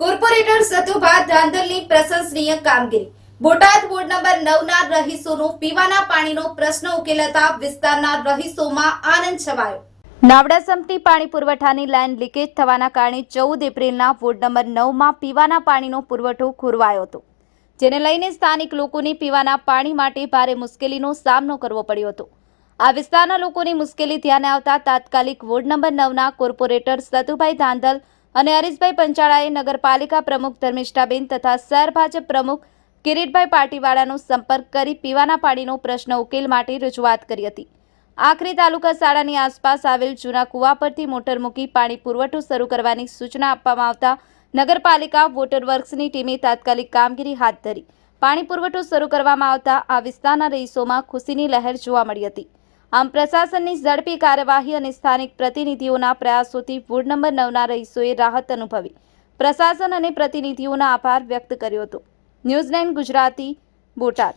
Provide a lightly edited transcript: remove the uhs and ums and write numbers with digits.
Corporator Satubha ધાંધલની પ્રશંસનીય કામગીરી. Botad ward number 9 ના રહીશોનો પીવાના પાણીનો પ્રશ્ન ઉકેલાતા વિસ્તારના રહીશોમાં આનંદ છવાયો. નાવડા સમ્પની પાણી પુરવઠાની લાઇન લીકેજ થવાના કારણે 14 એપ્રિલના વોર્ડ નંબર 9માં પીવાના પાણીનો પુરવઠો ખોરવાયો હતો, જેને લઈને સ્થાનિક લોકોને પીવાના પાણી માટે ભારે મુશ્કેલીનો સામનો કરવો પડ્યો હતો. આ વિસ્તારના લોકોની મુશ્કેલી ધ્યાને આવતા તાત્કાલિક વોર્ડ નંબર 9ના કોર્પોરેટર સતુભાઈ ધાંધલ અને હરીશભાઈ પંચાળાએ નગરપાલિકા પ્રમુખ ધર્મિષ્ઠાબેન તથા શહેર ભાજપ પ્રમુખ કિરીટભાઈ પાટીવાળાનો સંપર્ક કરી પીવાના પાણીનો પ્રશ્ન ઉકેલ માટે રજૂઆત કરી હતી. આખરે તાલુકા શાળાની આસપાસ આવેલ જૂના કુવા પરથી મોટર મૂકી પાણી પુરવઠો શરૂ કરવાની સૂચના આપવામાં આવતા નગરપાલિકા વોટર વર્ક્સની ટીમે તાત્કાલિક કામગીરી હાથ ધરી પાણી પુરવઠો શરૂ કરવામાં આવતા આ વિસ્તારના રહીશોમાં ખુશીની લહેર જોવા મળી હતી. આમ પ્રશાસનની ઝડપી કાર્યવાહી અને સ્થાનિક પ્રતિનિધિઓના પ્રયાસોથી વોર્ડ નંબર 9ના રહીશોએ રાહત અનુભવી પ્રશાસન અને પ્રતિનિધિઓનો આભાર વ્યક્ત કર્યો હતો. ન્યૂઝ 9 ગુજરાતી, બોટાદ.